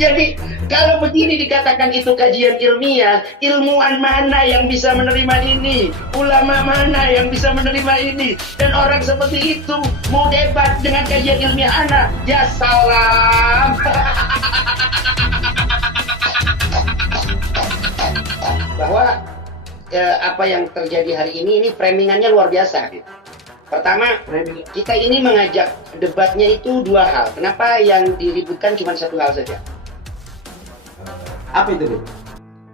Jadi kalau begini dikatakan itu kajian ilmiah, ilmuwan mana yang bisa menerima ini? Ulama mana yang bisa menerima ini? Dan orang seperti itu mau debat dengan kajian ilmiah anak? Ya salam. Bahwa apa yang terjadi hari ini framingannya luar biasa. Pertama, kita ini mengajak debatnya itu dua hal. Kenapa yang diributkan cuma satu hal saja? Apa itu, Bib?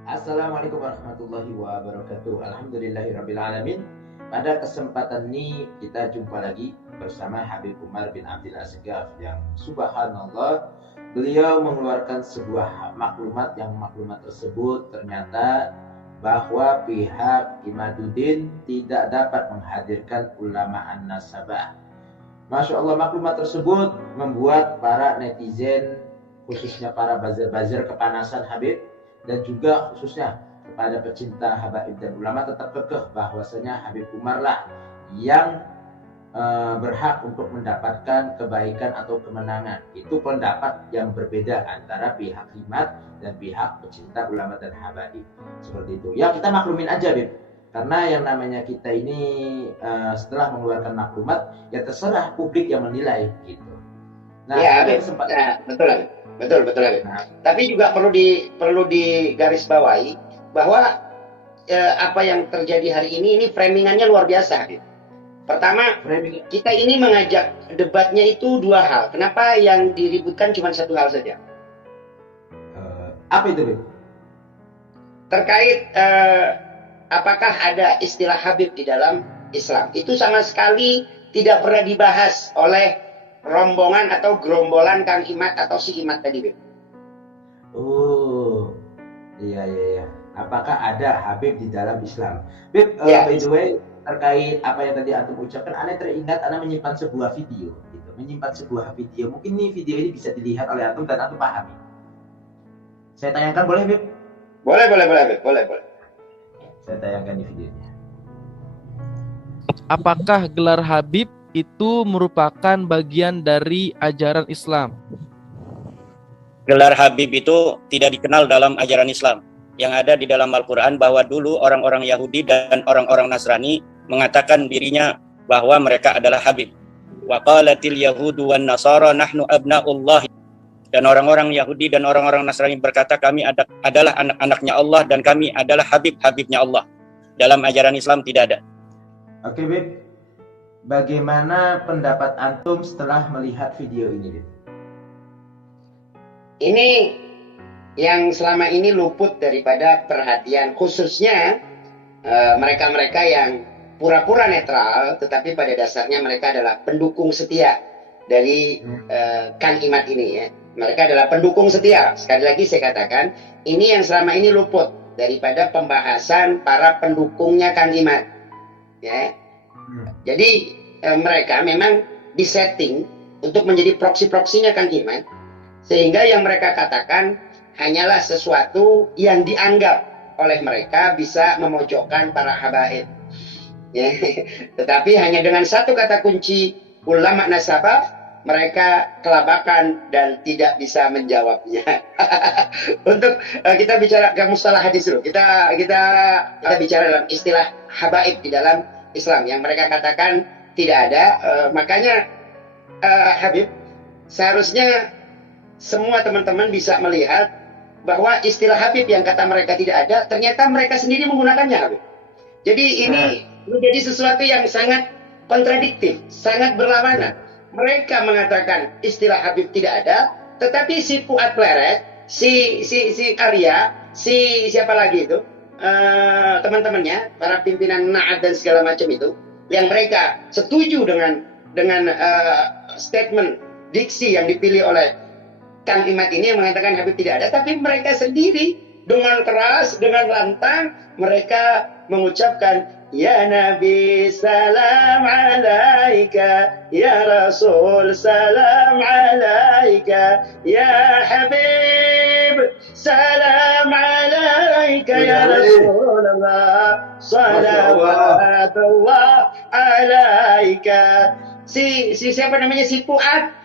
Assalamualaikum warahmatullahi wabarakatuh. Alhamdulillahirabbil alamin. Pada kesempatan ini kita jumpa lagi bersama Habib Umar bin Abdul Asgaf yang subhanallah beliau mengeluarkan sebuah maklumat yang maklumat tersebut ternyata bahwa pihak Imaduddin tidak dapat menghadirkan ulama an-nasabah. Masya Allah, maklumat tersebut membuat para netizen, khususnya para buzzer-buzzer kepanasan Habib, dan juga khususnya kepada pecinta habaib dan ulama tetap kekeh bahwasanya Habib Umar lah yang berhak untuk mendapatkan kebaikan atau kemenangan. Itu pendapat yang berbeda antara pihak Himat dan pihak pecinta ulama dan habaib. Seperti itu. Ya kita maklumin aja, Bib. Karena yang namanya kita ini setelah mengeluarkan maklumat, ya terserah publik yang menilai gitu. Nah, ya, Habib, betul. Nah. Tapi juga perlu digarisbawahi bahwa apa yang terjadi hari ini framingannya luar biasa, Habib. Pertama, kita ini mengajak debatnya itu dua hal. Kenapa yang diributkan cuma satu hal saja? Apa itu, Bib? Terkait apakah ada istilah Habib di dalam Islam. Itu sama sekali tidak pernah dibahas oleh rombongan atau gerombolan Kang Imat atau si Imat tadi, Bib. Oh, iya. Apakah ada Habib di dalam Islam? Bib, by the way, terkait apa yang tadi antum ucapkan, aneh teringat aneh menyimpan sebuah video gitu. Mungkin nih video ini bisa dilihat oleh antum dan antum pahami. Saya tayangkan boleh, Bib? Boleh, Bib. Boleh. Saya tayangkan di videonya. Apakah gelar Habib itu merupakan bagian dari ajaran Islam? Gelar Habib itu tidak dikenal dalam ajaran Islam. Yang ada di dalam Al-Quran bahwa dulu orang-orang Yahudi dan orang-orang Nasrani mengatakan dirinya bahwa mereka adalah Habib. Wa qalatil yahudu wan nasara nahnu abna'ullah. Dan orang-orang Yahudi dan orang-orang Nasrani berkata kami adalah anak-anaknya Allah dan kami adalah Habib-Habibnya Allah. Dalam ajaran Islam tidak ada. Oke, Bib. Bagaimana pendapat antum setelah melihat video ini, Bib? Ini yang selama ini luput daripada perhatian, khususnya mereka-mereka yang pura-pura netral, tetapi pada dasarnya mereka adalah pendukung setia dari Kang Imat ini ya. Mereka adalah pendukung setia. Sekali lagi saya katakan, ini yang selama ini luput daripada pembahasan para pendukungnya Kang Imat. Ya. Jadi mereka memang disetting untuk menjadi proksi-proksinya Kang Imat, sehingga yang mereka katakan hanyalah sesuatu yang dianggap oleh mereka bisa memojokkan para habaib. Ya. Tetapi hanya dengan satu kata kunci ulama nasabah, mereka kelabakan dan tidak bisa menjawabnya. Untuk kita bicara ke mustalah hadis dulu. Kita bicara dalam istilah habaib di dalam Islam yang mereka katakan tidak ada. Makanya Habib, seharusnya semua teman-teman bisa melihat bahwa istilah Habib yang kata mereka tidak ada, ternyata mereka sendiri menggunakannya, Habib. Jadi ini menjadi sesuatu yang sangat kontradiktif, sangat berlawanan. Mereka mengatakan istilah Habib tidak ada, tetapi si Fuad Pleret, si Arya, siapa lagi itu, teman-temannya, para pimpinan Na'ad dan segala macam itu, yang mereka setuju dengan statement diksi yang dipilih oleh Kang Imat ini yang mengatakan Habib tidak ada, tapi mereka sendiri dengan keras, dengan lantang mereka mengucapkan Ya Nabi salam alaika, Ya Rasul salam alaika, Ya Habib salam alaika, Ya Rasulullah salawatullah alaika. Si siapa namanya, si Fuad,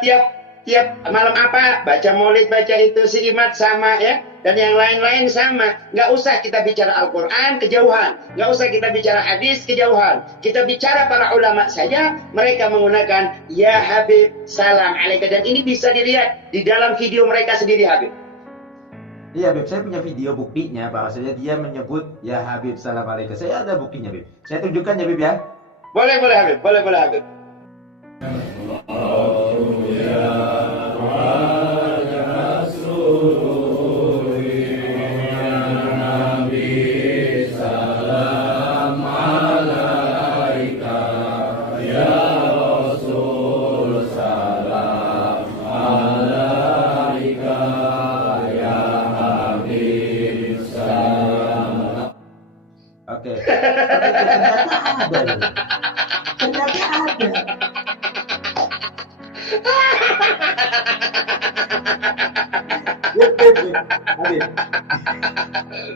tiap tiap malam apa? Baca maulid, baca itu si Imad sama ya. Dan yang lain-lain sama. Nggak usah kita bicara Al-Quran, kejauhan. Nggak usah kita bicara hadis, kejauhan. Kita bicara para ulama saja, mereka menggunakan Ya Habib, salam alaika. Dan ini bisa dilihat di dalam video mereka sendiri, Habib. Iya, Beb, saya punya video buktinya bahwasanya dia menyebut Ya Habib, salam alaika. Saya ada buktinya, Beb. Saya tunjukkan ya, Beb ya. Boleh Habib, boleh Habib. Oke. Ternyata ada. Ternyata ada. Habib.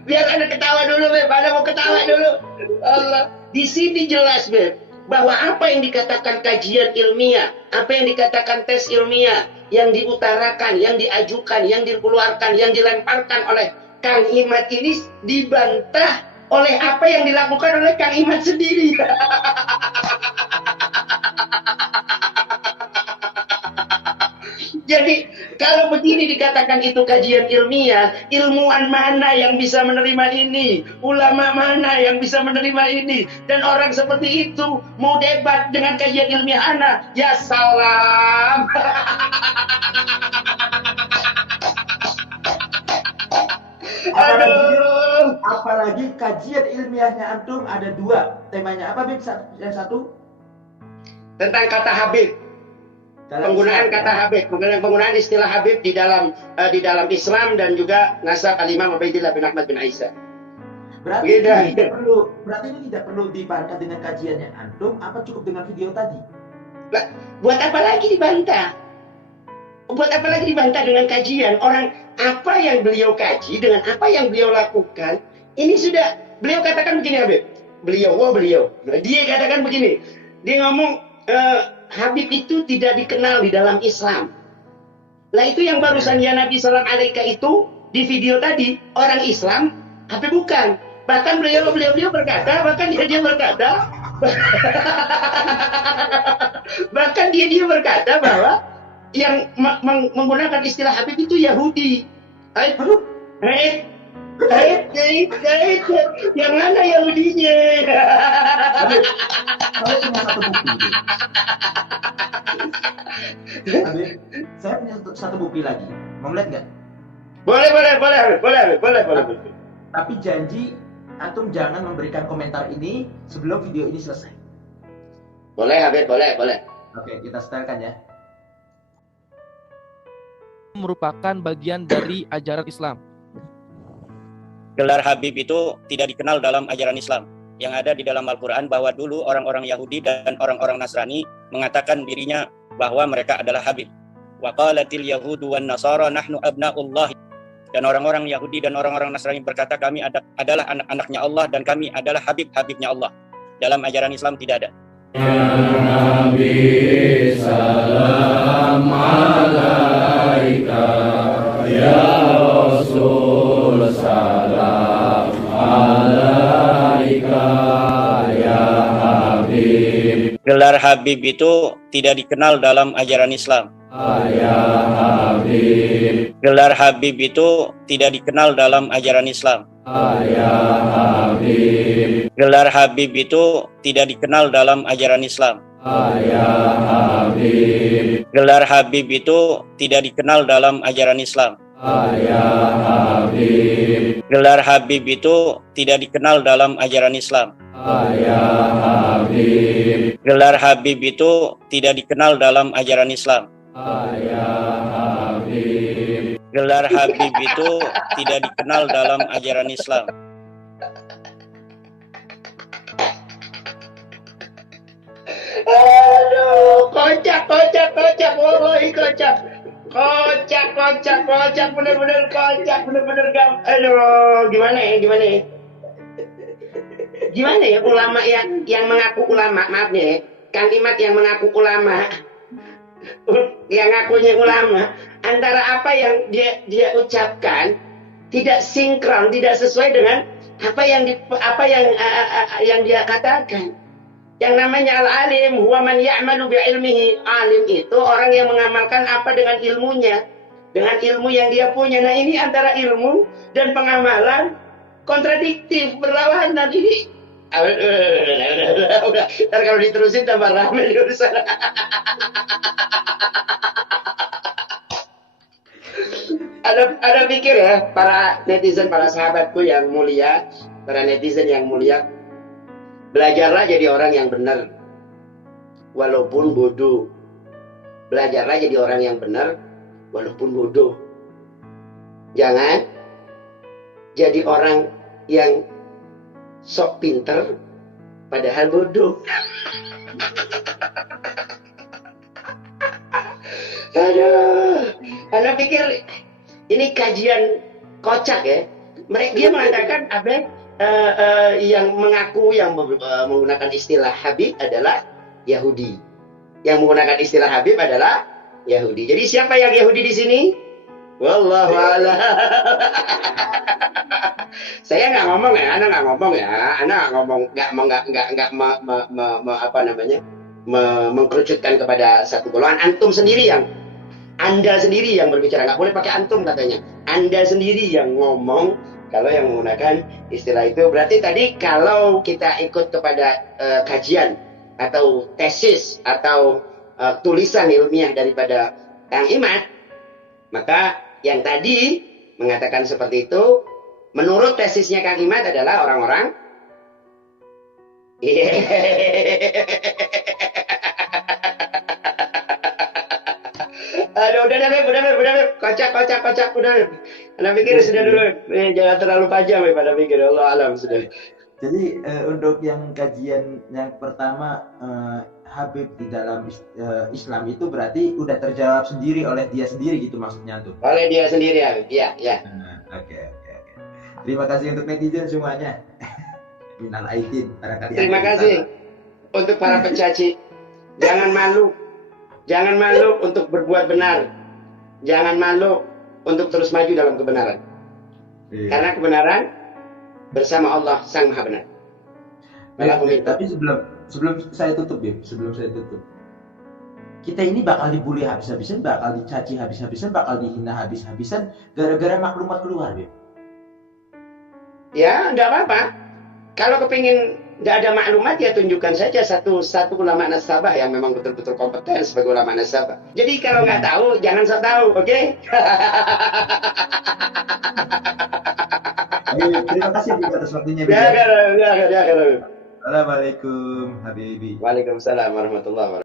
Biar ada ketawa dulu, Beb. Ada mau ketawa dulu. Allah. Di sini jelas, Beb, bahwa apa yang dikatakan kajian ilmiah, apa yang dikatakan tes ilmiah, yang diutarakan, yang diajukan, yang dikeluarkan, yang dilemparkan oleh Kang Imad ini dibantah oleh apa yang dilakukan oleh Kang Imad sendiri. Jadi kalau begini dikatakan itu kajian ilmiah, ilmuwan mana yang bisa menerima ini? Ulama mana yang bisa menerima ini? Dan orang seperti itu mau debat dengan kajian ilmiah anak? Ya salam. Apalagi kajian ilmiahnya antum ada dua. Temanya apa, Bib? Yang satu tentang kata Habib. Penggunaan kata Habib, penggunaan istilah Habib di dalam Islam dan juga nasab Al-Imam Ubaidillah bin Ahmad bin Aisyah. Berarti ini tidak perlu dibantah dengan kajiannya antum, apa cukup dengan video tadi? Lah, buat apa lagi dibantah? Buat apa lagi dibantah dengan kajian? Orang apa yang beliau kaji dengan apa yang beliau lakukan, ini sudah beliau katakan begini, Habib. Beliau. Dia katakan begini. Dia ngomong Habib itu tidak dikenal di dalam Islam. Lah itu yang barusan ya Nabi Salam Alaika itu di video tadi orang Islam, tapi bukan. Bahkan beliau berkata, bahkan dia berkata bahwa yang menggunakan istilah Habib itu Yahudi. Yang mana Yahudinya? Saya punya satu bukti. Habib, saya punya satu bukti lagi. Mau lihat nggak? Boleh. Tapi janji antum jangan memberikan komentar ini sebelum video ini selesai. Boleh, Habib, boleh. Oke, kita setelkan ya. Merupakan bagian dari ajaran Islam. Gelar Habib itu tidak dikenal dalam ajaran Islam. Yang ada di dalam Al-Quran bahwa dulu orang-orang Yahudi dan orang-orang Nasrani mengatakan dirinya bahwa mereka adalah Habib. Wa qalatil yahudu wan nasara nahnu abna'ullah. Dan orang-orang Yahudi dan orang-orang Nasrani berkata kami adalah anak-anaknya Allah dan kami adalah Habib-Habibnya Allah. Dalam ajaran Islam tidak ada. Ya Nabi salam alaika, ya Rasul salam alaika, ya Habib. Gelar Habib itu tidak dikenal dalam ajaran Islam. Ya Habib. Gelar Habib itu tidak dikenal dalam ajaran Islam. Ya Habib. Gelar Habib itu tidak dikenal dalam ajaran Islam. Ya Habib. Gelar Habib itu tidak dikenal dalam ajaran Islam. Ya Habib. Gelar Habib itu tidak dikenal dalam ajaran Islam. Ya Habib. Gelar Habib itu tidak dikenal dalam ajaran Islam. Ya Habib. Gelar Habib itu tidak dikenal dalam ajaran Islam. Aduh, kocak, wallahi kocak. Kocak, bener-bener kocak, bener-bener aduh, gimana ya? Gimana ya ulama yang mengaku ulama, maaf nih, Kang Imad yang mengaku ulama, yang ngakunya ulama, antara apa yang dia ucapkan tidak sinkron, tidak sesuai dengan yang dia katakan. Yang namanya al-alim huwa man ya'malu bi ilmihi. Alim itu orang yang mengamalkan apa dengan ilmunya, dengan ilmu yang dia punya. Nah, ini antara ilmu dan pengamalan kontradiktif, berlawanan. Ini udah, ntar kalau diterusin tambah ramai di urusan. Ada pikir ya, para netizen, para sahabatku yang mulia, para netizen yang mulia, belajarlah jadi orang yang benar, walaupun bodoh. Belajarlah jadi orang yang benar, walaupun bodoh. Jangan jadi orang yang sok pinter, padahal bodoh. Aduh, Anda pikir ini kajian kocak ya? Dia mengatakan yang mengaku yang menggunakan istilah Habib adalah Yahudi. Yang menggunakan istilah Habib adalah Yahudi. Jadi siapa yang Yahudi di sini? Wallahu a'lam. Saya nggak ngomong ya, Anda nggak ngomong ya, Anda nggak ngomong, mengkerucutkan kepada satu golongan. Anda sendiri yang berbicara, nggak boleh pakai antum katanya. Anda sendiri yang ngomong kalau yang menggunakan istilah itu. Berarti tadi kalau kita ikut kepada kajian atau tesis atau tulisan ilmiah daripada Kang Imad, maka yang tadi mengatakan seperti itu, menurut tesisnya Kang Imad adalah orang-orang Aduh, udah, kocak, udah. Anda pikir sudah dulu, jangan terlalu panjang, pada pikir, Allah alam sudah. Jadi untuk yang kajian yang pertama, Habib di dalam Islam itu berarti udah terjawab sendiri oleh dia sendiri gitu maksudnya tuh? Oleh dia sendiri, Habib, ya. Oke. Terima kasih untuk netizen semuanya. Minal aidin, barangkali. Terima kasih untuk para pencaci. Jangan malu untuk berbuat benar. Jangan malu untuk terus maju dalam kebenaran. Iya. Karena kebenaran bersama Allah Sang Maha Benar. Tapi sebelum saya tutup, kita ini bakal dibully habis-habisan, bakal dicaci habis-habisan, bakal dihina habis-habisan gara-gara maklumat keluar, Bib. Ya, enggak apa-apa. Kalau kepingin tidak ada maklumat, ya tunjukkan saja satu ulama nasabah yang memang betul-betul kompeten sebagai ulama nasabah. Jadi kalau nggak tahu, jangan sok tahu, oke? Terima kasih atas waktunya. Ya. Assalamualaikum Habibi. Waalaikumsalam warahmatullahi wabarakatuh.